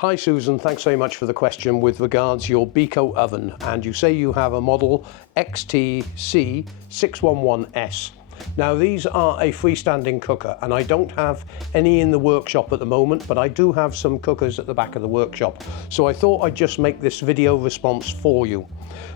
Hi Susan, thanks very much for the question with regards your Beko oven, and you say you have a model XTC611S. Now these are a freestanding cooker, and I don't have any in the workshop at the moment, but I do have some cookers at the back of the workshop, so I thought I'd just make this video response for you.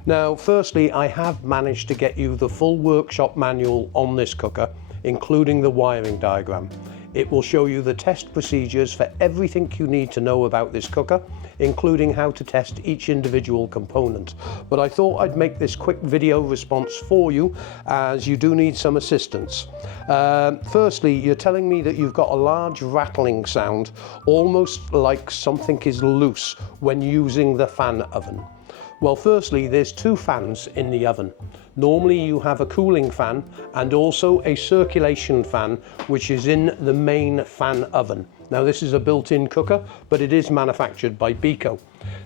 Now firstly, I have managed to get you the full workshop manual on this cooker, including the wiring diagram. It will show you the test procedures for everything you need to know about this cooker, including how to test each individual component. But I thought I'd make this quick video response for you, as you do need some assistance. Firstly, you're telling me that you've got a large rattling sound, almost like something is loose when using the fan oven. Well, firstly, there's two fans in the oven. Normally you have a cooling fan and also a circulation fan, which is in the main fan oven. Now this is a built-in cooker, but it is manufactured by Beko.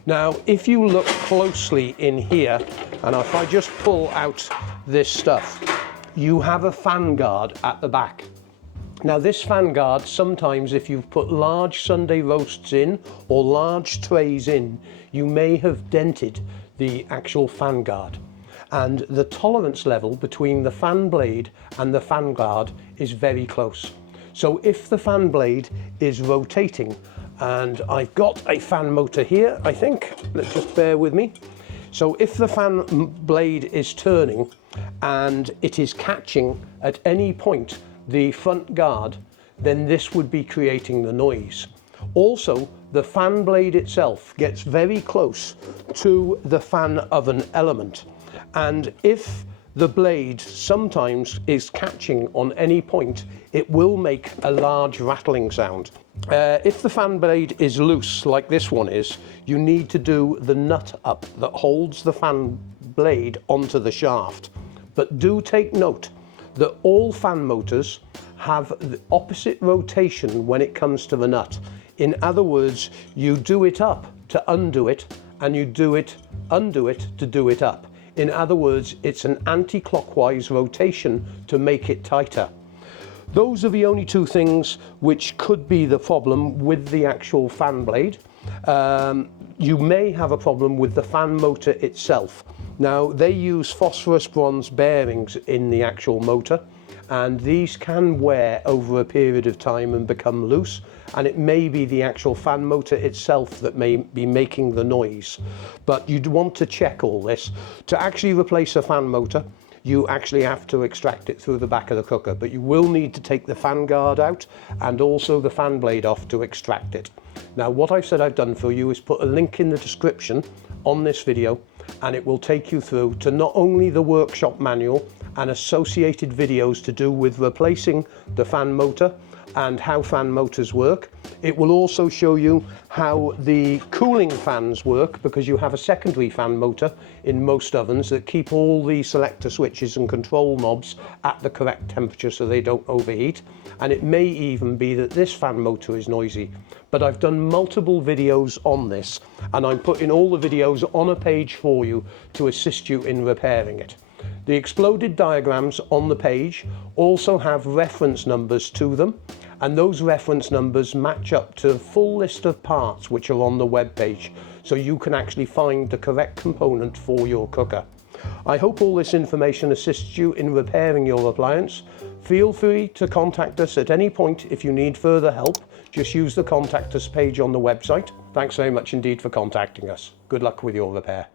Now if you look closely in here, and if I just pull out this stuff, you have a fan guard at the back. Now this fan guard, sometimes if you've put large Sunday roasts in or large trays in, you may have dented the actual fan guard. And the tolerance level between the fan blade and the fan guard is very close. So if the fan blade is rotating, and I've got a fan motor here, I think, let's just bear with me. So if the fan blade is turning and it is catching at any point the front guard, then this would be creating the noise. Also, the fan blade itself gets very close to the fan oven element, and if the blade sometimes is catching on any point, it will make a large rattling sound. If the fan blade is loose, like this one is, you need to do the nut up that holds the fan blade onto the shaft. But do take note that all fan motors have the opposite rotation when it comes to the nut. In other words, you do it up to undo it, and you undo it to do it up. In other words, it's an anti-clockwise rotation to make it tighter. Those are the only two things which could be the problem with the actual fan blade. You may have a problem with the fan motor itself. Now they use phosphorus bronze bearings in the actual motor, and these can wear over a period of time and become loose, and it may be the actual fan motor itself that may be making the noise. But you'd want to check all this. To actually replace a fan motor, you actually have to extract it through the back of the cooker, but you will need to take the fan guard out and also the fan blade off to extract it. Now what I've said I've done for you is put a link in the description on this video, and it will take you through to not only the workshop manual and associated videos to do with replacing the fan motor and how fan motors work. It will also show you how the cooling fans work, because you have a secondary fan motor in most ovens that keep all the selector switches and control knobs at the correct temperature so they don't overheat. And it may even be that this fan motor is noisy. But I've done multiple videos on this, and I'm putting all the videos on a page for you to assist you in repairing it. The exploded diagrams on the page also have reference numbers to them, and those reference numbers match up to a full list of parts which are on the web page, so you can actually find the correct component for your cooker. I hope all this information assists you in repairing your appliance. Feel free to contact us at any point if you need further help. Just use the contact us page on the website. Thanks very much indeed for contacting us. Good luck with your repair.